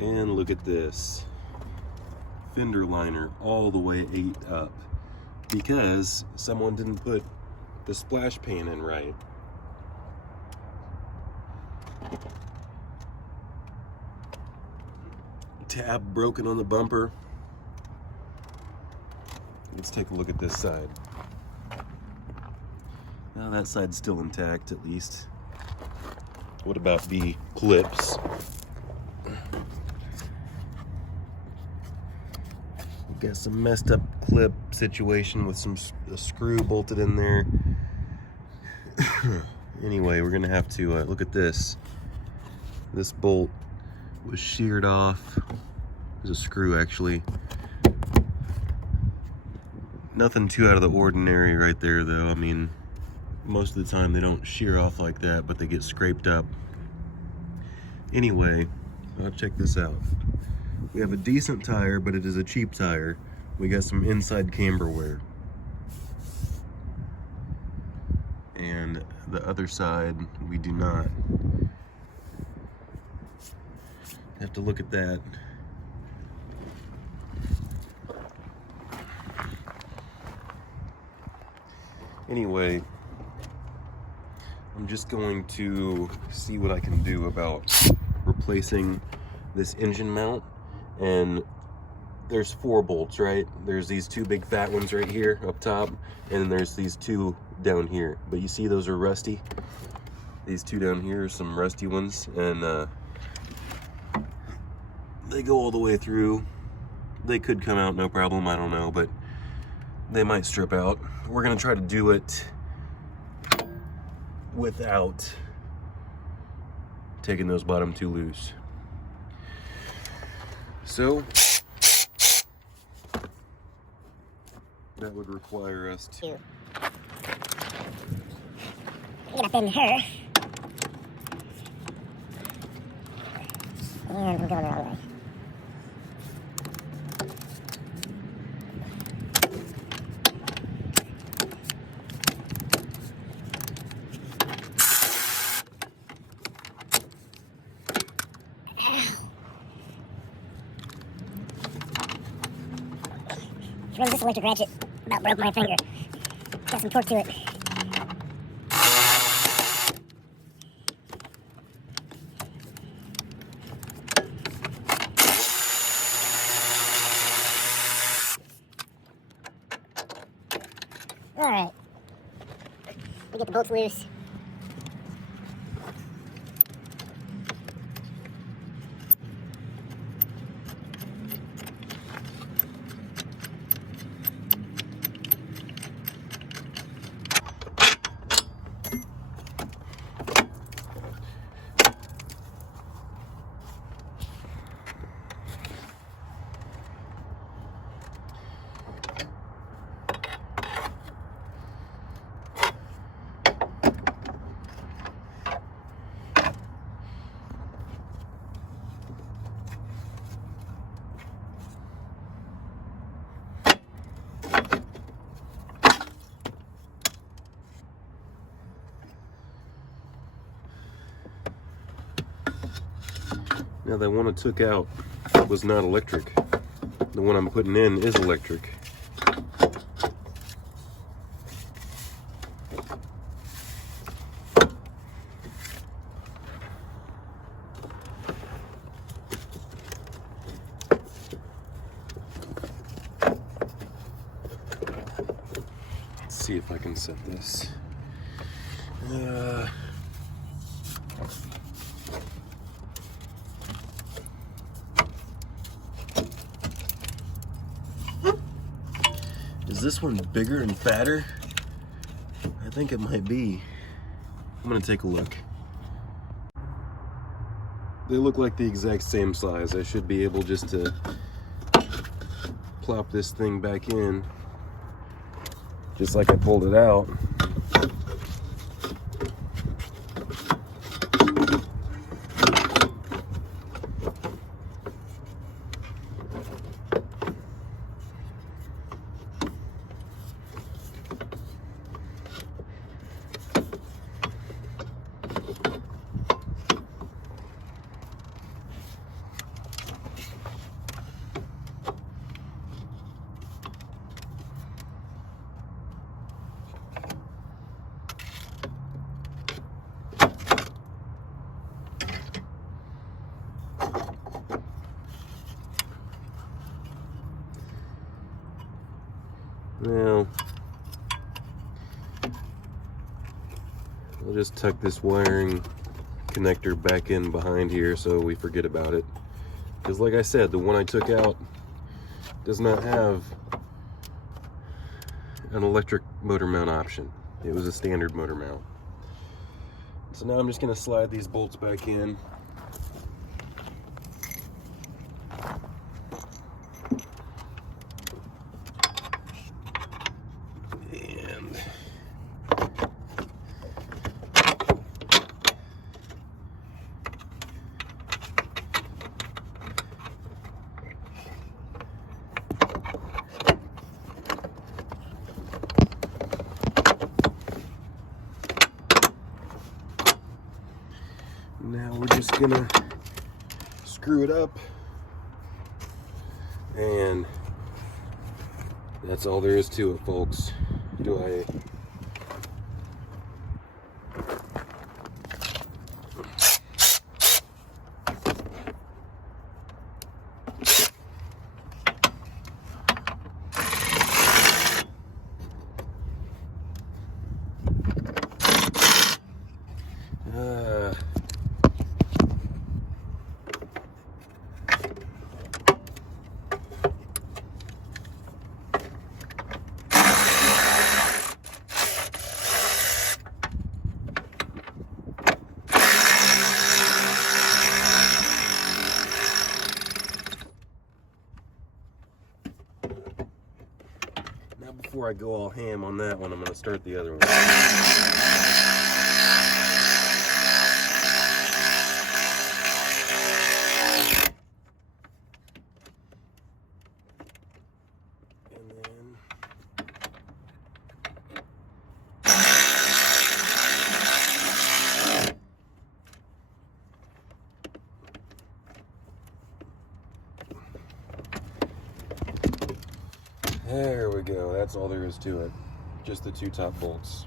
And look at this. Fender liner all the way 8 up because someone didn't put the splash pan in right. Tab broken on the bumper. Let's take a look at this side. Now that side's still intact at least. What about the clips? We've got some messed up clip situation with a screw bolted in there. Anyway, we're gonna have to look at this. This bolt was sheared off. There's a screw actually. Nothing too out of the ordinary right there though. I mean, most of the time they don't shear off like that, but they get scraped up. Anyway, check this out. We have a decent tire, but it is a cheap tire. We got some inside camber wear. And the other side, we do not. Have to look at that. Anyway, I'm just going to see what I can do about replacing this engine mount. And there's 4 bolts, right? There's these 2 big fat ones right here up top, and then there's these 2 down here. But you see those are rusty. These 2 down here are some rusty ones, and they go all the way through. They could come out no problem, I don't know, but they might strip out. We're gonna try to do it without taking those bottom 2 loose. So that would require us to get up in her. And I'm going the wrong way. Really, this electric ratchet about broke my finger. Got some torque to it. Alright. We get the bolts loose. Now the one I took out was not electric. The one I'm putting in is electric. Let's see if I can set this. Is this one bigger and fatter? I think it might be. I'm gonna take a look. They look like the exact same size. I should be able just to plop this thing back in, just like I pulled it out. Now, I'll just tuck this wiring connector back in behind here so we forget about it. Because like I said, the one I took out does not have an electric motor mount option. It was a standard motor mount. So now I'm just going to slide these bolts back in. And now we're just gonna screw it up, and that's all there is to it, folks. Do I now before I go all ham on that one, I'm going to start the other one. There we go. That's all there is to it. Just the two top bolts.